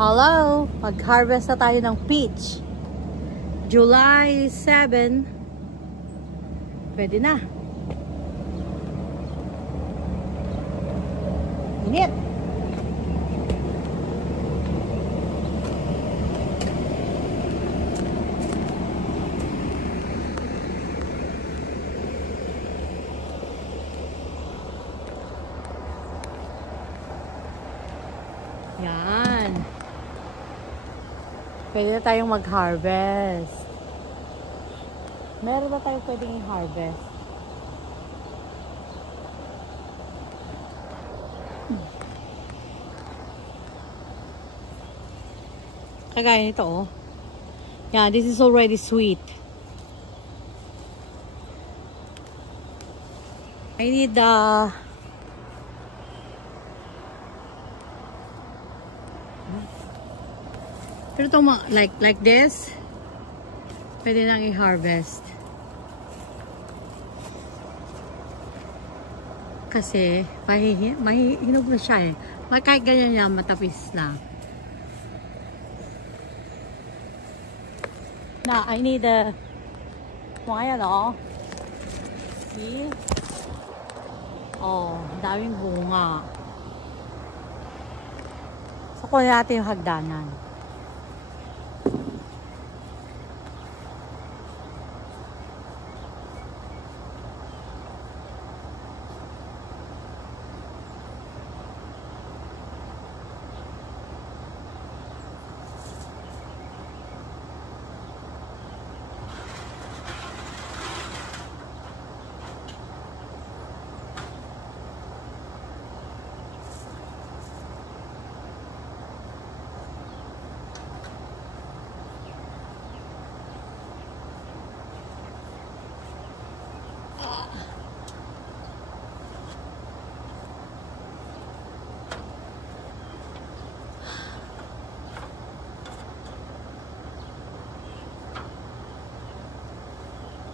Hello! Mag-harvest na tayo ng peach. July 7. Pwede na. Init! Yan. Pwede na tayong mag-harvest. Meron ba tayong pwedeng i-harvest? Kagaya nito, oh. Yeah, this is already sweet. I need pero itong like this, pwede nang i-harvest. Kasi, mahihinog na siya eh. Kahit ganyan niya, matapis na. Na, I need mga yan, oh. See? Oh, daming bunga. So, kunin natin yung hagdanan.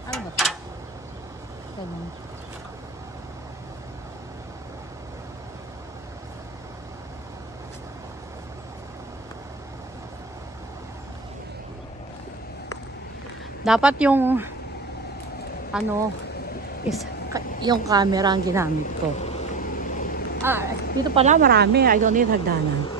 Ano ba ito? Ganun. Dapat yung ano is yung camera ang ginamit ko. Dito pala marami. I don't need hagdanan.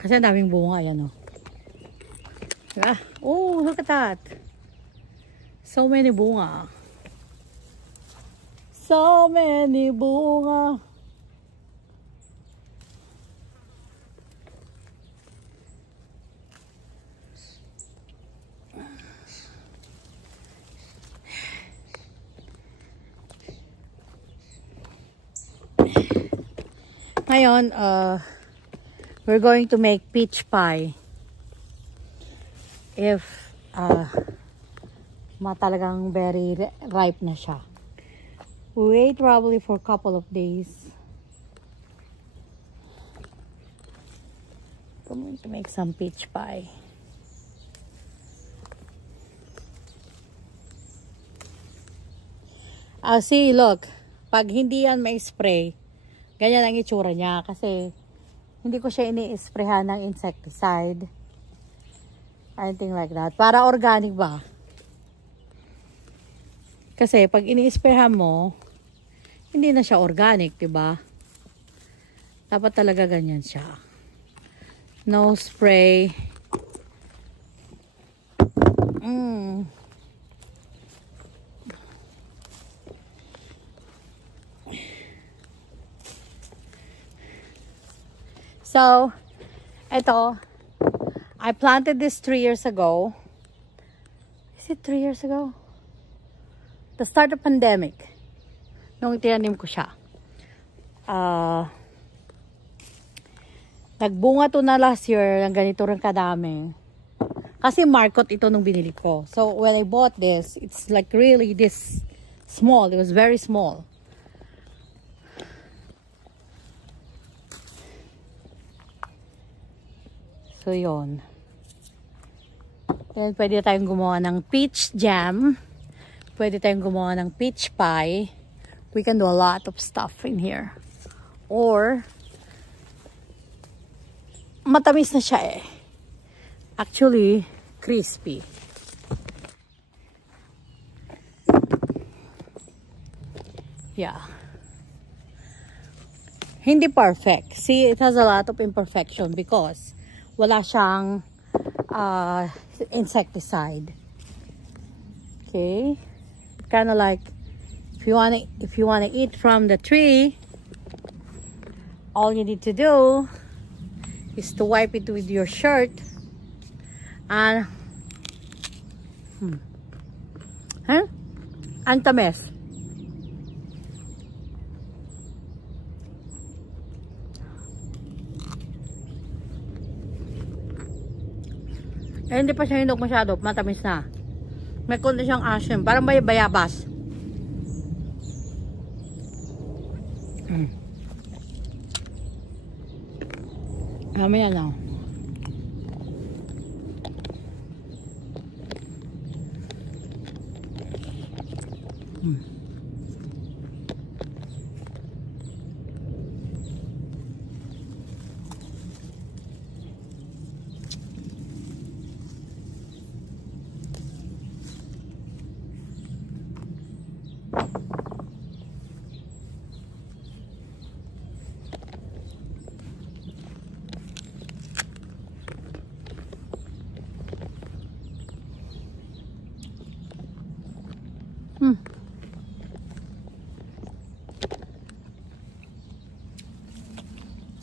Kasi ang daming bunga, ayan o. Diba? Oh, look at that. So many bunga. So many bunga. Ngayon, we're going to make peach pie. If talagang very ripe na siya. We wait probably for a couple of days. I'm going to make some peach pie. See, look. Pag hindi yan may spray, ganyan ang itsura niya. Kasi hindi ko siya ini-sprayhan ng insecticide. Anything like that. Para organic ba? Kasi pag ini-sprayhan mo, hindi na siya organic, diba? Dapat talaga ganyan siya. No spray. So, ito, I planted this 3 years ago. Is it 3 years ago? The start of pandemic. Nung itinanim ko siya. Nagbunga to na last year ng ganito rin kadami. Kasi market ito nung binili ko. So, when I bought this, it's like really this small. It was very small. So, yun. Then, pwede tayong gumawa ng peach jam. Pwede tayong gumawa ng peach pie. We can do a lot of stuff in here. Or, matamis na siya eh. Actually, crispy. Yeah. Hindi perfect. See, it has a lot of imperfection because wala siyang insecticide. Okay, kind of like if you wanna eat from the tree, all you need to do is to wipe it with your shirt and ang tamis. Eh, hindi pa siya hinog masyado. Matamis na. May konti siyang asim. Parang may bayabas. Mamaya lang.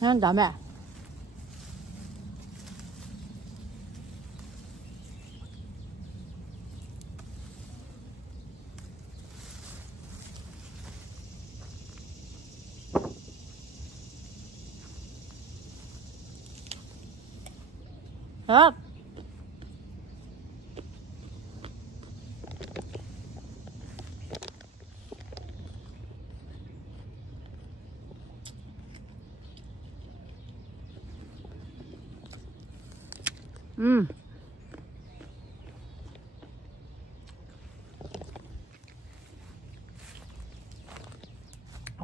Ang dami. Sarap.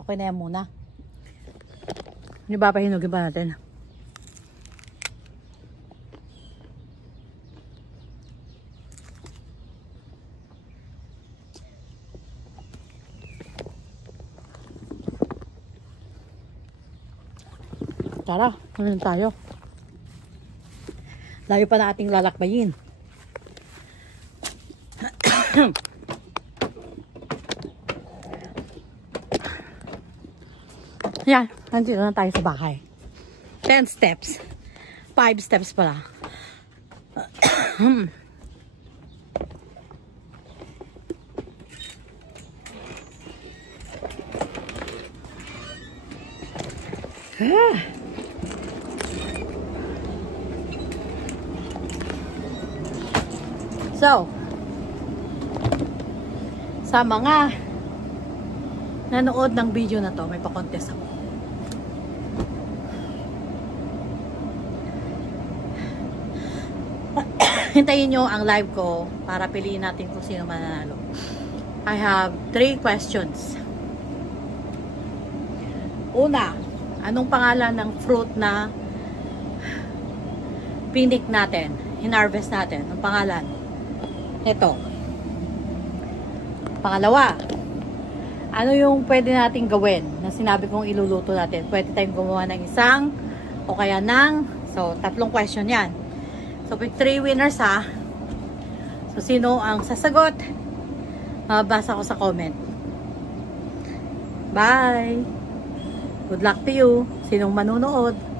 Okay na yan muna. Hindi ba pahinugin pa natin? Tara, ano tayo? Layo pa na ating lalakbayin. Yan, nandito na tayo sa bahay. 10 steps. 5 steps pala. So, sa mga nanood ng video na to, may pa-contest ako. Hintayin nyo ang live ko para piliin natin kung sino mananalo. I have 3 questions. Una, anong pangalan ng fruit na pinik natin, hinarvest natin? Ang pangalan? Ito. Pangalawa, ano yung pwede nating gawin na sinabi kong iluluto natin? Pwede tayong gumawa ng isang o kaya ng, so 3 question yan. So, with 3 winners ha. So, sino ang sasagot? Basa ko sa comment. Bye! Good luck to you. Sinong manunood?